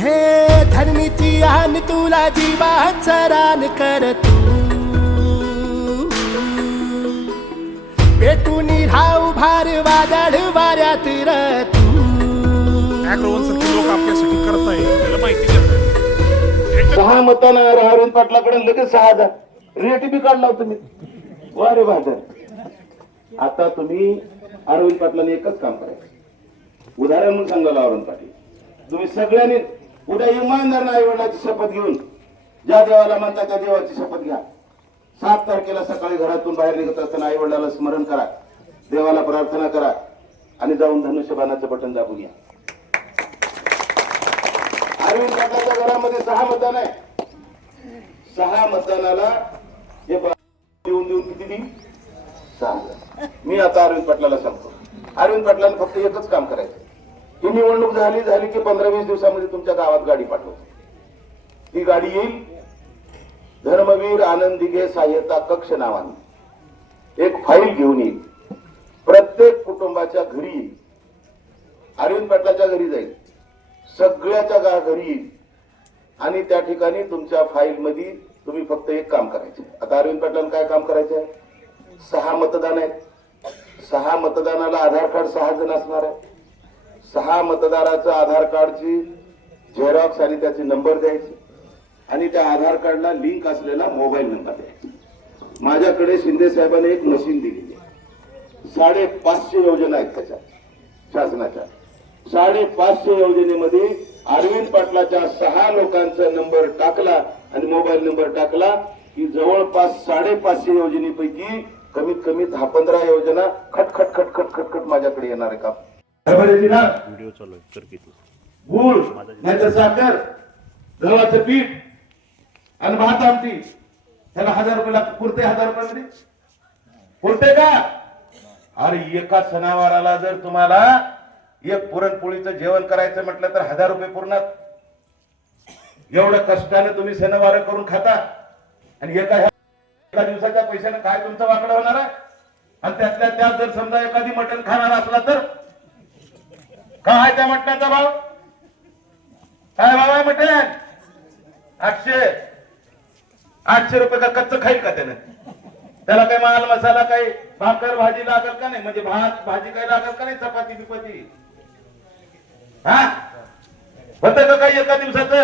हे धरणीची आन तुला जीवाचं रान कर तू पेटून राहू भार वादळ वाऱ्यात र तू अॅग्रोवन सारखे लोक आपल्यासाठी करताय त्याला माहिती घेत 6 मतांना अरविंद पाटलाकडे लगेच 6000 रेट बी काढला तुम्ही. वा रे बहादर. आता तुम्ही अरविंद पाटलांनी एकच काम करायचं. उदाहरण म्हणून सांगायला अरविंद पाटील तुम्ही सगळ्यांनी उद्या इमानदार आई वडिलाची शपथ घेऊन ज्या देवाला म्हणता त्या देवाची शपथ घ्या. 7 तारखेला सकाळी घरातून बाहेर निघत असताना आई वडिलाला स्मरण करा, देवाला प्रार्थना करा आणि जाऊन धनुष्यबाणाचं बटन दाबून घ्या. अरविंद पाटलाच्या घरामध्ये 6 मतदान आहे. 6 मतदानाला हे देऊन देऊन किती देईल 6,000. मी आता अरविंद पाटलाला सांगतो, अरविंद पाटलांनी फक्त एकच काम करायचं. ही निवडणूक झाली की 15-20 दिवसामध्ये तुमच्या गावात गाडी पाठवतो. ती गाडी येईल धर्मवीर आनंद दिघे सहाय्यता कक्ष नावाने एक फाईल घेऊन येईल. प्रत्येक कुटुंबाच्या घरी येईल. अरविंद पाटलाच्या घरी जाईल, सगळ्याच्या घरी येईल आणि त्या ठिकाणी तुमच्या फाईल मध्ये तुम्ही फक्त एक काम करायचे. आता अरविंद पाटलांना काय काम करायचं आहे? 6 मतदान आहेत. 6 मतदानाला आधार कार्ड 6 जण असणार आहे. 6 मतदाराचं आधार कार्डची झेरॉक्स आणि त्याचे नंबर द्यायचे आणि त्या आधार कार्डला लिंक असलेला मोबाईल नंबर द्यायचा. माझ्याकडे शिंदे साहेबांनी एक मशीन दिली आहे. 550 योजना आहेत त्याच्या शासनाच्या. 550 योजनेमध्ये अरविंद पाटलाच्या 6 लोकांचा नंबर टाकला आणि मोबाईल नंबर टाकला की जवळपास 550 योजनेपैकी कमीत कमी 10-15 योजना खटखट खटखट खटखट माझ्याकडे येणार आहे. का व्हिडिओ चालू आहे तर किती गुळ नाहीतर साखर गव्हाचं पीठ आणि भात आमटी त्याला 1000 रुपये लागतात. पुरते 1000 रुपयामध्ये पुरते का? अरे एका सणावाराला जर तुम्हाला एक पुरणपोळीचं जेवण करायचं म्हटलं तर 1000 रुपये पुरणार. एवढं कष्टाने तुम्ही सणवार करून खाता आणि एका दिवसाच्या पैशाने काय तुमचं वाकडं होणार आहे? आणि त्यातल्या त्यात जर समजा एखादी मटण खाणार असला तर काय आहे त्या मटणाचा भाव? काय भाव आहे मटण? 800 रुपये का कच्च खाईल का त्याने? त्याला काही माल मसाला काही भाकर भाजी लागल का नाही? म्हणजे भात भाजी काही लागल का नाही? चपाती बिपाती हा होत का काही एका दिवसाचं?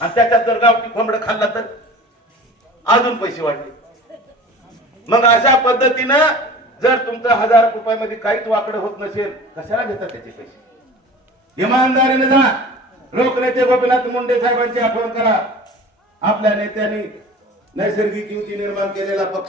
आणि त्याच्यात जर गावठी कोंबडं खाल्ला तर अजून पैसे वाढले. मग अशा पद्धतीनं जर तुमचं 1000 रुपयामध्ये काहीच वाकडं होत नसेल कशाला घेतात त्याचे पैसे? इमानदारीने जा. लोकनेते गोपीनाथ मुंडे साहेबांची आठवण करा. आपल्या नेत्यांनी नैसर्गिक युती निर्माण केलेला पक्ष